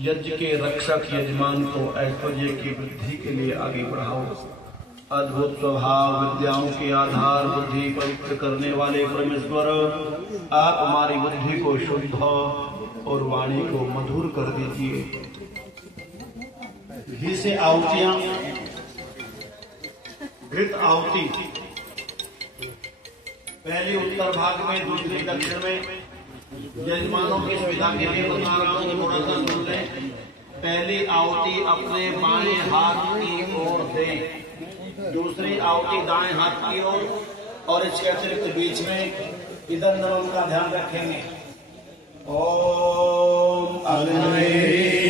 यज्ञ के रक्षक यजमान को ऐश्वर्य की वृद्धि के लिए आगे बढ़ाओ। अद्भुत स्वभाव, विद्याओं के आधार, बुद्धि पवित्र करने वाले परमेश्वर, आप हमारी बुद्धि को शुद्ध और वाणी को मधुर कर दीजिए। घी से आहुतियां, घृत आहुति पहली उत्तर भाग में, दूसरी दक्षिण में। यजमानों की सुविधा के लिए बता रहा हूं, थोड़ा सा सुन लें। पहली आहुति अपने बाएं हाथ की ओर दें, दूसरी आहुति दाएं हाथ की ओर, और इसके अतिरिक्त बीच में इधर नमन का ध्यान रखेंगे। ओम अग्नये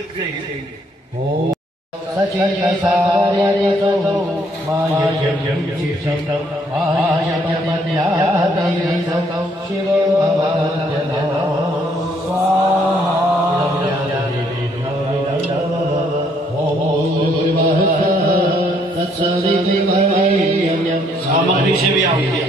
फिर से ही देंगे। सामग्री से भी आती है।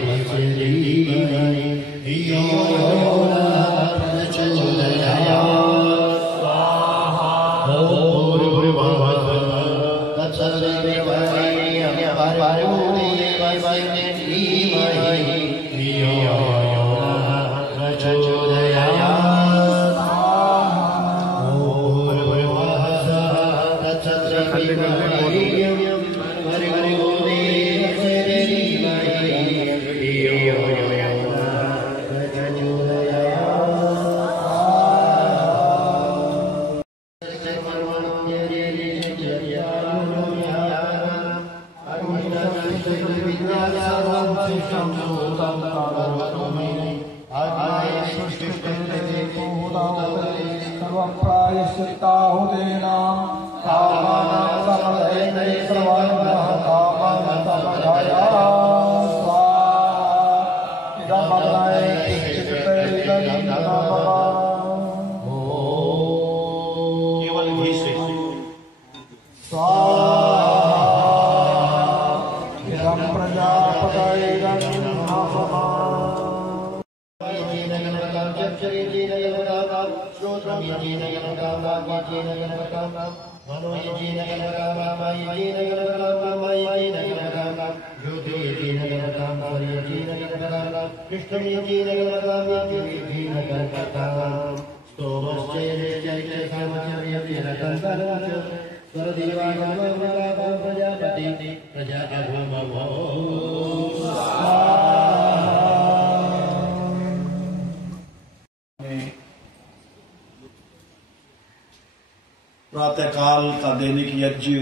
प्रातःकाल का दैनिक यज्ञ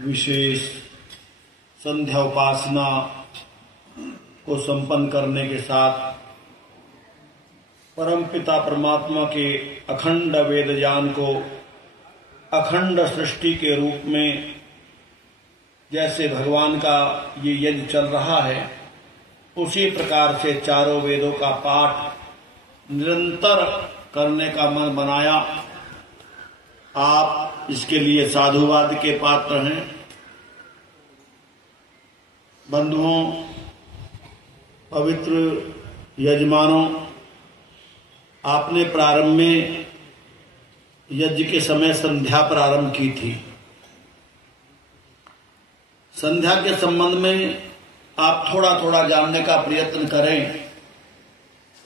विशेष संध्या उपासना को संपन्न करने के साथ परमपिता परमात्मा के अखंड वेद ज्ञान को अखंड सृष्टि के रूप में जैसे भगवान का ये यज्ञ चल रहा है, उसी प्रकार से चारों वेदों का पाठ निरंतर करने का मन बनाया। आप इसके लिए साधुवाद के पात्र हैं। बंधुओं, पवित्र यजमानों, आपने प्रारंभ में यज्ञ के समय संध्या प्रारंभ की थी। संध्या के संबंध में आप थोड़ा थोड़ा जानने का प्रयत्न करें।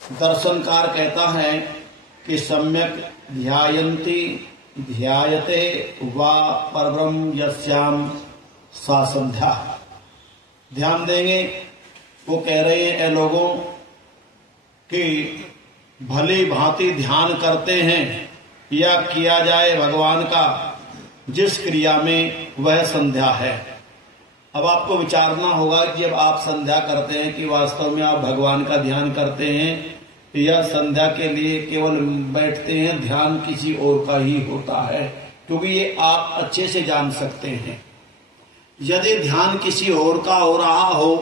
दर्शनकार कहता है कि सम्यक ध्यायन्ति ध्यायते वा परब्रह्म यस्याम सा संध्या। ध्यान देंगे, वो कह रहे हैं ए लोगों कि भली भांति ध्यान करते हैं या किया जाए भगवान का जिस क्रिया में वह संध्या है। अब आपको विचारना होगा कि जब आप संध्या करते हैं कि वास्तव में आप भगवान का ध्यान करते हैं या संध्या के लिए केवल बैठते हैं, ध्यान किसी और का ही होता है, क्योंकि ये आप अच्छे से जान सकते हैं। यदि ध्यान किसी और का हो रहा हो,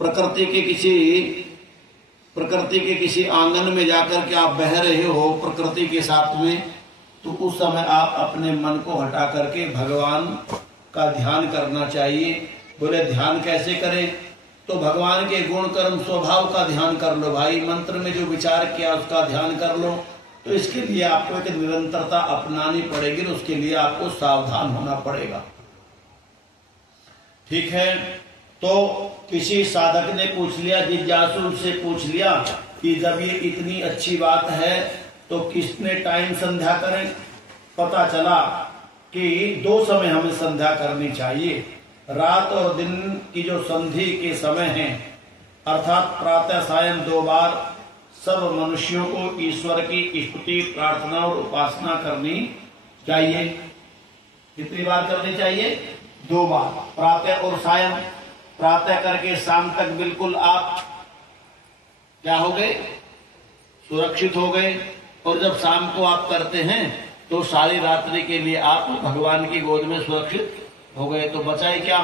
प्रकृति के किसी आंगन में जाकर के आप बह रहे हो प्रकृति के साथ में, तो उस समय आप अपने मन को हटा करके भगवान का ध्यान करना चाहिए। बोले ध्यान कैसे करें? तो भगवान के गुण कर्म स्वभाव का ध्यान कर लो भाई। मंत्र में जो विचार किया उसका ध्यान कर लो। तो इसके लिए आपको एक निरंतरता अपनानी पड़ेगी, उसके लिए आपको सावधान होना पड़ेगा। ठीक है, तो किसी साधक ने पूछ लिया, जिज्ञासु से पूछ लिया कि जब ये इतनी अच्छी बात है तो किसने टाइम संध्या करें? पता चला कि दो समय हमें संध्या करनी चाहिए। रात और दिन की जो संधि के समय है, अर्थात प्रातः सायं 2 बार सब मनुष्यों को ईश्वर की स्तुति प्रार्थना और उपासना करनी चाहिए। कितनी बार करनी चाहिए? 2 बार, प्रातः और सायं। प्रातः करके शाम तक बिल्कुल आप क्या हो गए? सुरक्षित हो गए। और जब शाम को आप करते हैं तो सारी रात्रि के लिए आप भगवान की गोद में सुरक्षित हो गए, तो बचाए क्या।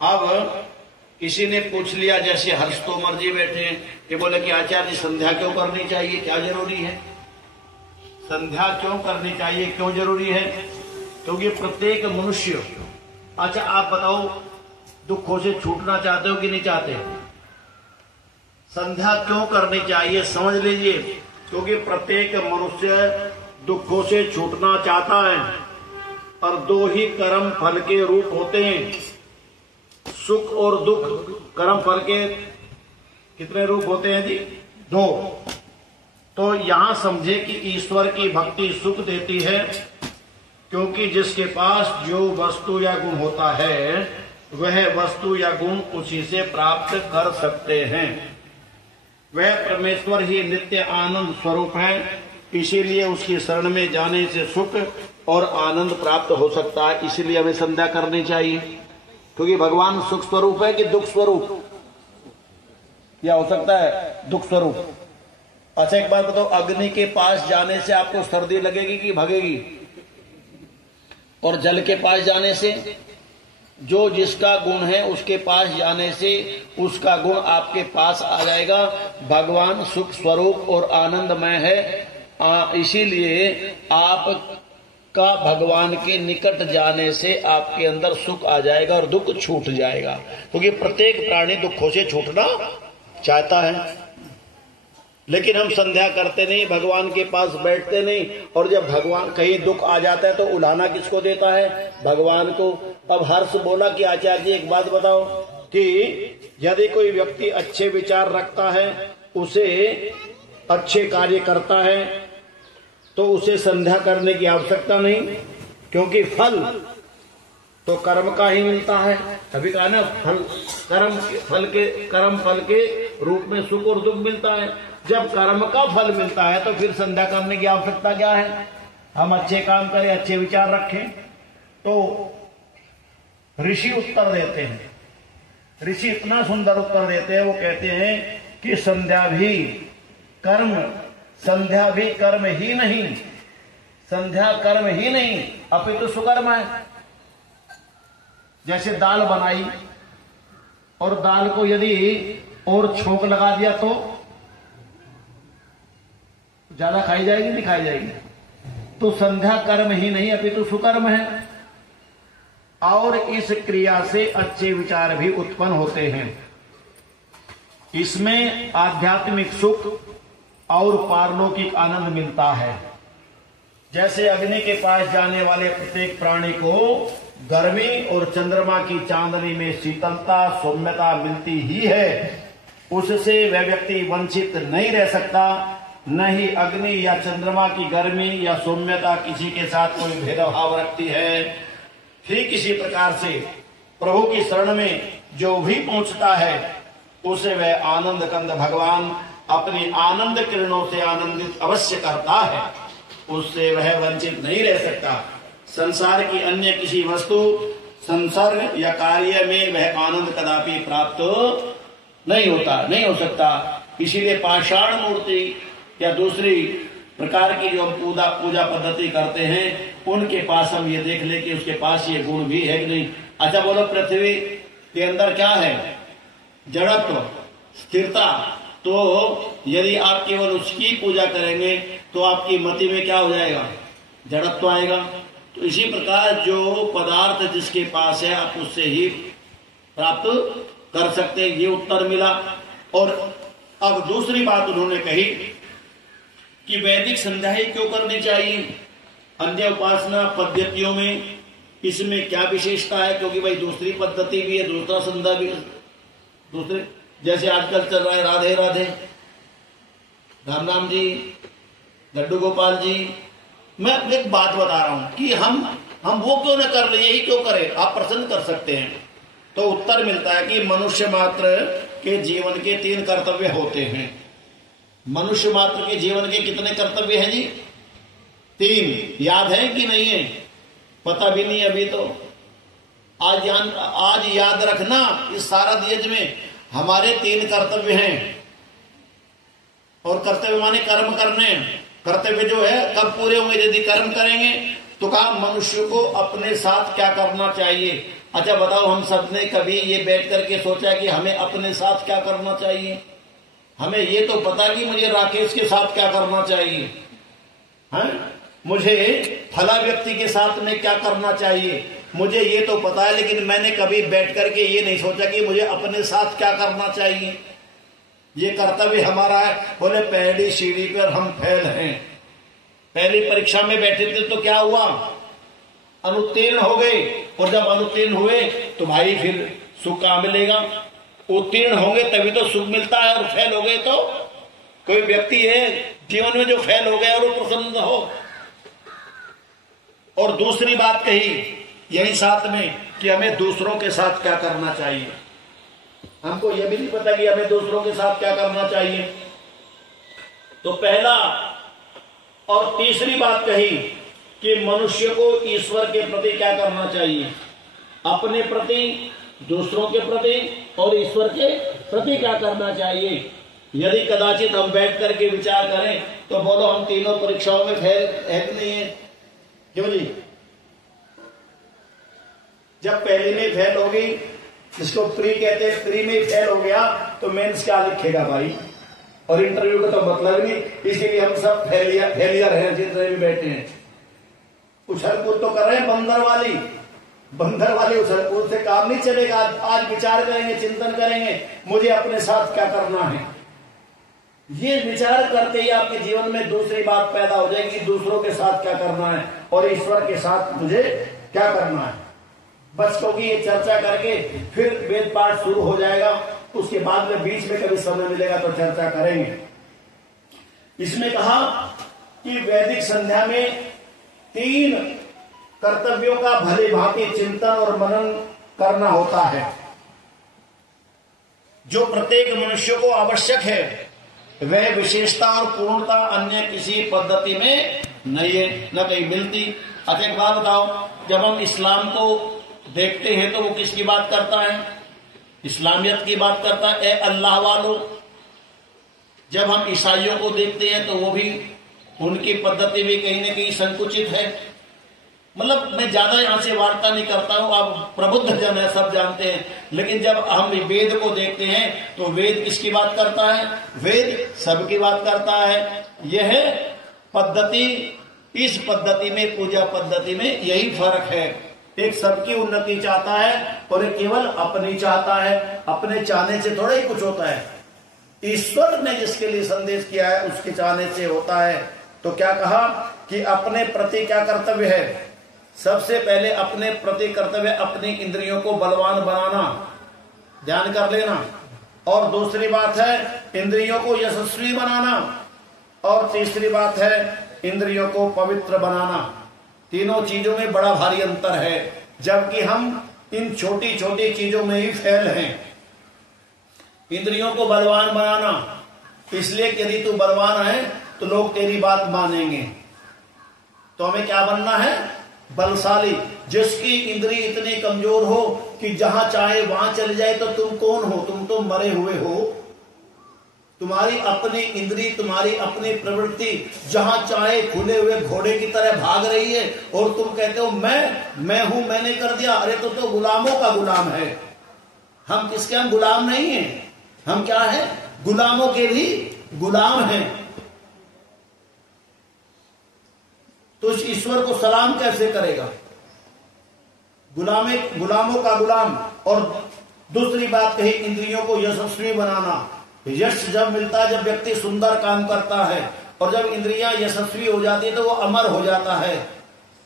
अब किसी ने पूछ लिया, जैसे हर्ष तोमर जी बैठे हैं, ये बोले कि आचार्य संध्या क्यों करनी चाहिए, क्या जरूरी है, संध्या क्यों करनी चाहिए, क्यों जरूरी है। क्योंकि प्रत्येक मनुष्य, अच्छा आप बताओ, दुखों से छूटना चाहते हो कि नहीं चाहते, संध्या क्यों करनी चाहिए समझ लीजिए। क्योंकि प्रत्येक मनुष्य दुखों से छूटना चाहता है, और दो ही कर्म फल के रूप होते हैं, सुख और दुख। कर्म फल के कितने रूप होते हैं जी, दो। तो यहां समझे कि ईश्वर की भक्ति सुख देती है, क्योंकि जिसके पास जो वस्तु या गुण होता है वह वस्तु या गुण उसी से प्राप्त कर सकते हैं। वह परमेश्वर ही नित्य आनंद स्वरूप है, इसीलिए उसकी शरण में जाने से सुख और आनंद प्राप्त हो सकता है। इसीलिए हमें संध्या करनी चाहिए, क्योंकि भगवान सुख स्वरूप है कि दुख स्वरूप, या हो सकता है दुख स्वरूप। अच्छा एक बात बताओ, अग्नि के पास जाने से आपको सर्दी लगेगी कि भगेगी, और जल के पास जाने से, जो जिसका गुण है उसके पास जाने से उसका गुण आपके पास आ जाएगा। भगवान सुख स्वरूप और आनंदमय है, इसीलिए आपका भगवान के निकट जाने से आपके अंदर सुख आ जाएगा और दुख छूट जाएगा। क्योंकि प्रत्येक प्राणी दुखों से छूटना चाहता है, लेकिन हम संध्या करते नहीं, भगवान के पास बैठते नहीं, और जब भगवान कहीं दुख आ जाता है तो उलाहना किसको देता है, भगवान को। अब हर्ष बोला कि आचार्य जी एक बात बताओ कि यदि कोई व्यक्ति अच्छे विचार रखता है, उसे अच्छे कार्य करता है, तो उसे संध्या करने की आवश्यकता नहीं, क्योंकि फल तो कर्म का ही मिलता है। अभी कहा ना, कर्म फल के रूप में सुख और दुख मिलता है। जब कर्म का फल मिलता है तो फिर संध्या करने की आवश्यकता क्या है, हम अच्छे काम करें, अच्छे विचार रखें। तो ऋषि उत्तर देते हैं, ऋषि इतना सुंदर उत्तर देते हैं, वो कहते हैं कि संध्या भी कर्म ही नहीं, संध्या कर्म ही नहीं अपितु सुकर्म है। जैसे दाल बनाई और दाल को यदि और छोंक लगा दिया तो ज्यादा खाई जाएगी, नहीं खाई जाएगी। तो संध्या कर्म ही नहीं अपितु सुकर्म है, और इस क्रिया से अच्छे विचार भी उत्पन्न होते हैं। इसमें आध्यात्मिक सुख और पारलौकिक आनंद मिलता है। जैसे अग्नि के पास जाने वाले प्रत्येक प्राणी को गर्मी और चंद्रमा की चांदनी में शीतलता सौम्यता मिलती ही है, उससे वह व्यक्ति वंचित नहीं रह सकता। न ही अग्नि या चंद्रमा की गर्मी या सौम्यता किसी के साथ कोई भेदभाव रखती है। ठीक इसी प्रकार से प्रभु की शरण में जो भी पहुंचता है, उसे वह आनंद कंद भगवान अपनी आनंद किरणों से आनंदित अवश्य करता है, उससे वह वंचित नहीं रह सकता। संसार की अन्य किसी वस्तु, संसर्ग या कार्य में वह आनंद कदापि प्राप्त नहीं हो सकता। इसीलिए पाषाण मूर्ति या दूसरी प्रकार की जो पूजा पद्धति करते हैं, उनके पास हम ये देख ले कि उसके पास ये गुण भी है कि नहीं। अच्छा बोलो, पृथ्वी के अंदर क्या है, जड़त्व, स्थिरता। तो यदि आप केवल उसकी पूजा करेंगे तो आपकी मति में क्या हो जाएगा, जड़त्व आएगा। तो इसी प्रकार जो पदार्थ जिसके पास है आप उससे ही प्राप्त कर सकते हैं, ये उत्तर मिला। और अब दूसरी बात उन्होंने कही कि वैदिक संध्या ही क्यों करनी चाहिए, अन्य उपासना पद्धतियों में इसमें क्या विशेषता है। क्योंकि भाई दूसरी पद्धति भी है, दूसरा संध्या भी, दूसरे जैसे आजकल चल रहा है राधे राधे, राम राम जी, लड्डू गोपाल जी। मैं एक बात बता रहा हूं कि हम वो क्यों न कर ले, यही क्यों करें, आप प्रश्न कर सकते हैं। तो उत्तर मिलता है कि मनुष्य मात्र के जीवन के 3 कर्तव्य होते हैं। मनुष्य मात्र के जीवन के कितने कर्तव्य हैं जी, 3। याद है कि नहीं है, पता भी नहीं अभी तो। आज याद रखना, इस सारा दियज में हमारे 3 कर्तव्य हैं। और कर्तव्य माने कर्म करने, कर्तव्य जो है कब पूरे होंगे? यदि कर्म करेंगे। तो कहा मनुष्य को अपने साथ क्या करना चाहिए। अच्छा बताओ, हम सबने कभी ये बैठ करके सोचा कि हमें अपने साथ क्या करना चाहिए? हमें ये तो पता कि मुझे राकेश के साथ क्या करना चाहिए, हैं? मुझे फला व्यक्ति के साथ में क्या करना चाहिए, मुझे ये तो पता है, लेकिन मैंने कभी बैठ करके ये नहीं सोचा कि मुझे अपने साथ क्या करना चाहिए। ये कर्तव्य हमारा है। बोले पहली सीढ़ी पर हम फेल हैं। पहली परीक्षा में बैठे थे तो क्या हुआ? अनुत्तीर्ण हो गए। और जब अनुत्तीर्ण हुए तो भाई फिर सुख कहां मिलेगा? उत्तीर्ण होंगे तभी तो सुख मिलता है। और फेल हो गए तो कोई व्यक्ति है जीवन में जो फेल हो गया और वो प्रसन्न हो। और दूसरी बात कही यही साथ में कि हमें दूसरों के साथ क्या करना चाहिए। हमको यह भी नहीं पता कि हमें दूसरों के साथ क्या करना चाहिए। तो पहला और तीसरी बात कही कि मनुष्य को ईश्वर के प्रति क्या करना चाहिए, अपने प्रति, दूसरों के प्रति और ईश्वर के प्रति क्या करना चाहिए। यदि कदाचित हम बैठ करके विचार करें तो बोलो हम तीनों परीक्षाओं में फेल है कि नहीं है? क्यों जी? जब पहली में फेल हो गई, जिसको प्री कहते हैं, प्री में फेल हो गया तो मेंस क्या लिखेगा भाई? और इंटरव्यू का तो मतलब नहीं। इसीलिए हम सब फेलियर हैं जितने भी बैठे हैं। उछल कूद तो कर रहे हैं बंदर वाली उछल कूद से काम नहीं चलेगा। आज विचार करेंगे, चिंतन करेंगे, मुझे अपने साथ क्या करना है। ये विचार करते ही आपके जीवन में दूसरी बात पैदा हो जाएगी, दूसरों के साथ क्या करना है और ईश्वर के साथ मुझे क्या करना है। बस क्योंकि ये चर्चा करके फिर वेद पाठ शुरू हो जाएगा, उसके बाद में बीच में कभी समय मिलेगा तो चर्चा करेंगे। इसमें कहा कि वैदिक संध्या में 3 कर्तव्यों का भले भांति चिंतन और मनन करना होता है, जो प्रत्येक मनुष्य को आवश्यक है। वह विशेषता और पूर्णता अन्य किसी पद्धति में नहीं है, न कहीं मिलती। अच्छा एक बात बताओ, जब हम इस्लाम को देखते हैं तो वो किसकी बात करता है? इस्लामियत की बात करता है, ए अल्लाह वालों। जब हम ईसाइयों को देखते हैं तो वो भी, उनकी पद्धति भी कहीं ना कहीं संकुचित है। मतलब मैं ज्यादा यहां से वार्ता नहीं करता हूं, आप प्रबुद्ध जन है, सब जानते हैं। लेकिन जब हम वेद को देखते हैं तो वेद किसकी बात करता है? वेद सबकी बात करता है। यह पद्धति, इस पद्धति में, पूजा पद्धति में यही फर्क है। एक सबकी उन्नति चाहता है और एक केवल अपनी चाहता है। अपने चाहने से थोड़ा ही कुछ होता है। ईश्वर ने जिसके लिए संदेश किया है उसके चाहने से होता है। तो क्या कहा कि अपने प्रति क्या कर्तव्य है? सबसे पहले अपने प्रति कर्तव्य अपनी इंद्रियों को बलवान बनाना, ध्यान कर लेना। और दूसरी बात है इंद्रियों को यशस्वी बनाना। और तीसरी बात है इंद्रियों को पवित्र बनाना। तीनों चीजों में बड़ा भारी अंतर है, जबकि हम इन छोटी छोटी चीजों में ही फेल हैं। इंद्रियों को बलवान बनाना, इसलिए यदि तू बलवान है तो लोग तेरी बात मानेंगे। तो हमें क्या बनना है? बलशाली। जिसकी इंद्री इतनी कमजोर हो कि जहां चाहे वहां चले जाए, तो तुम कौन हो? तुम तो मरे हुए हो। तुम्हारी अपनी इंद्री, तुम्हारी अपनी प्रवृत्ति जहां चाहे खुले हुए घोड़े की तरह भाग रही है, और तुम कहते हो मैं हूं, मैंने कर दिया। अरे तो गुलामों का गुलाम है। हम किसके? हम गुलाम नहीं है। हम क्या है? गुलामों के भी गुलाम हैं। तो इस ईश्वर को सलाम कैसे करेगा? गुलामों का गुलाम। और दूसरी बात कही इंद्रियों को यशस्वी बनाना। यश जब मिलता है, जब व्यक्ति सुंदर काम करता है, और जब इंद्रियां यशस्वी हो जाती है तो वो अमर हो जाता है,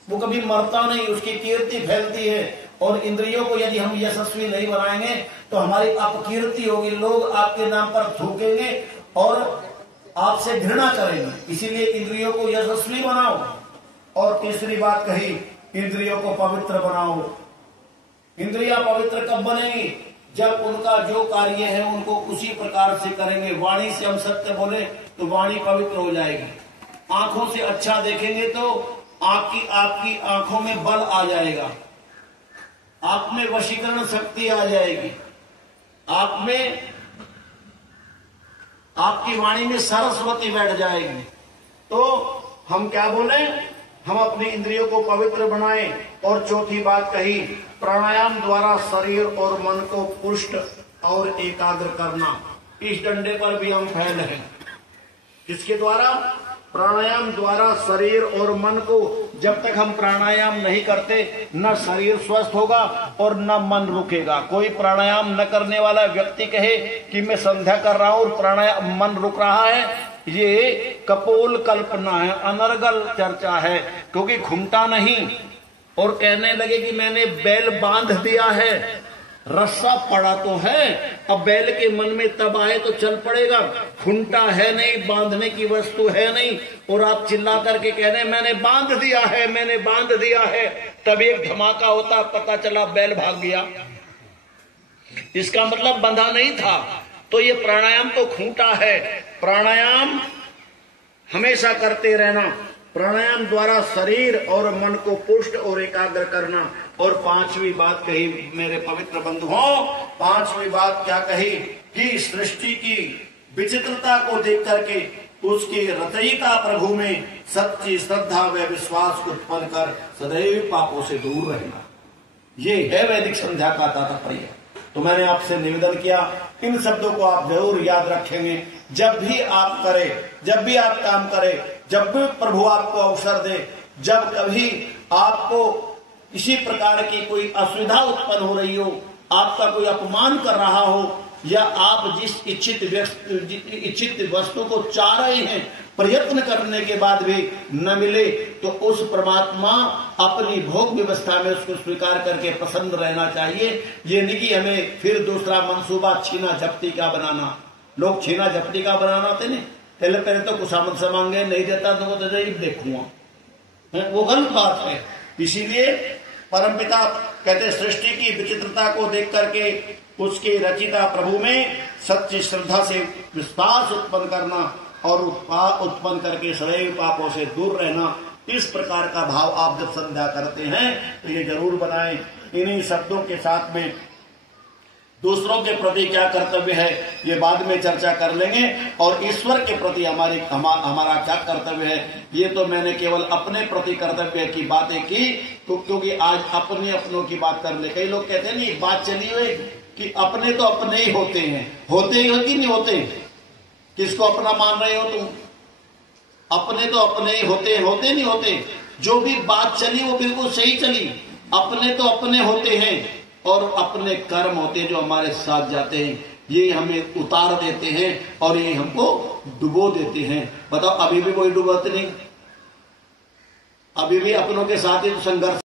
वो कभी मरता नहीं, उसकी कीर्ति फैलती है। और इंद्रियों को यदि हम यशस्वी नहीं बनाएंगे तो हमारी अपकीर्ति होगी, लोग आपके नाम पर थूकेंगे और आपसे घृणा करेंगे। इसीलिए इंद्रियों को यशस्वी बनाओ। और तीसरी बात कही इंद्रियों को पवित्र बनाओ। इंद्रियां पवित्र कब बनेंगी? जब उनका जो कार्य है उनको उसी प्रकार से करेंगे। वाणी से हम सत्य बोले तो वाणी पवित्र हो जाएगी। आंखों से अच्छा देखेंगे तो आपकी आंखों में बल आ जाएगा, आप में वशीकरण शक्ति आ जाएगी, आपकी वाणी में सरस्वती बैठ जाएगी। तो हम क्या बोले, हम अपनी इंद्रियों को पवित्र बनाएं। और चौथी बात कही, प्राणायाम द्वारा शरीर और मन को पुष्ट और एकाग्र करना। इस डंडे पर भी हम फैल हैं। किसके द्वारा? प्राणायाम द्वारा शरीर और मन को, जब तक हम प्राणायाम नहीं करते न शरीर स्वस्थ होगा और न मन रुकेगा। कोई प्राणायाम न करने वाला व्यक्ति कहे कि मैं संध्या कर रहा हूं और प्राणायाम मन रुक रहा है, ये कपोल कल्पना है, अनर्गल चर्चा है। क्योंकि घूमता नहीं और कहने लगे कि मैंने बैल बांध दिया है, रस्सा पड़ा तो है, अब बैल के मन में तब आए तो चल पड़ेगा। खुंटा है नहीं, बांधने की वस्तु है नहीं, और आप चिल्ला करके कह रहे हैं मैंने बांध दिया है, मैंने बांध दिया है, तब एक धमाका होता, पता चला बैल भाग गया। इसका मतलब बंधा नहीं था। तो ये प्राणायाम तो खूंटा है। प्राणायाम हमेशा करते रहना। प्राणायाम द्वारा शरीर और मन को पुष्ट और एकाग्र करना। और पांचवी बात कही मेरे पवित्र बंधुओं, पांचवी बात क्या कही कि सृष्टि की विचित्रता को देख करके उसकी रचयिता प्रभु में सच्ची श्रद्धा व विश्वास उत्पन्न कर सदैव पापों से दूर रहना। ये है वैदिक संध्या का तात्पर्य। तो मैंने आपसे निवेदन किया, इन शब्दों को आप जरूर याद रखेंगे। जब भी आप करें, जब भी आप काम करें, जब भी प्रभु आपको अवसर दे, जब कभी आपको इसी प्रकार की कोई असुविधा उत्पन्न हो रही हो, आपका कोई अपमान कर रहा हो, या आप जिस इच्छित वस्तु को चाह रहे हैं, प्रयत्न करने के बाद भी न मिले, तो उस परमात्मा अपनी भोग व्यवस्था में उसको स्वीकार करके प्रसन्न रहना चाहिए। ये नहीं कि हमें फिर दूसरा मंसूबा छीना झपटी का बनाना। लोग छीना झपटी का बनाना थे नहीं, पहले तो कुछ मांगे, नहीं देता तो वो तो देखूंगा, वो गलत बात है। इसीलिए परमपिता कहते सृष्टि की विचित्रता को देख करके उसके रचिता प्रभु में सच्ची श्रद्धा से विश्वास उत्पन्न करना और उत्पन्न करके सदैव पापों से दूर रहना। इस प्रकार का भाव आप जब संध्या करते हैं तो ये जरूर बनाएं। इन्हीं शब्दों के साथ में दूसरों के प्रति क्या कर्तव्य है ये बाद में चर्चा कर लेंगे, और ईश्वर के प्रति हमारा क्या कर्तव्य है, ये तो मैंने केवल अपने प्रति कर्तव्य की बातें की, तो क्योंकि आज अपने अपनों की बात कर ले। कई लोग कहते हैं नहीं, बात चली हुई कि अपने तो अपने ही होते हैं, होते ही हो कि नहीं होते? किसको अपना मान रहे हो तुम? अपने तो अपने ही होते हैं, होते नहीं होते? जो भी बात चली वो बिल्कुल सही चली। अपने तो अपने होते हैं और अपने कर्म होते हैं जो हमारे साथ जाते हैं, ये हमें उतार देते हैं और ये हमको डुबो देते हैं। बताओ, अभी भी कोई डुबाते नहीं? अभी भी अपनों के साथ ही तो संघर्ष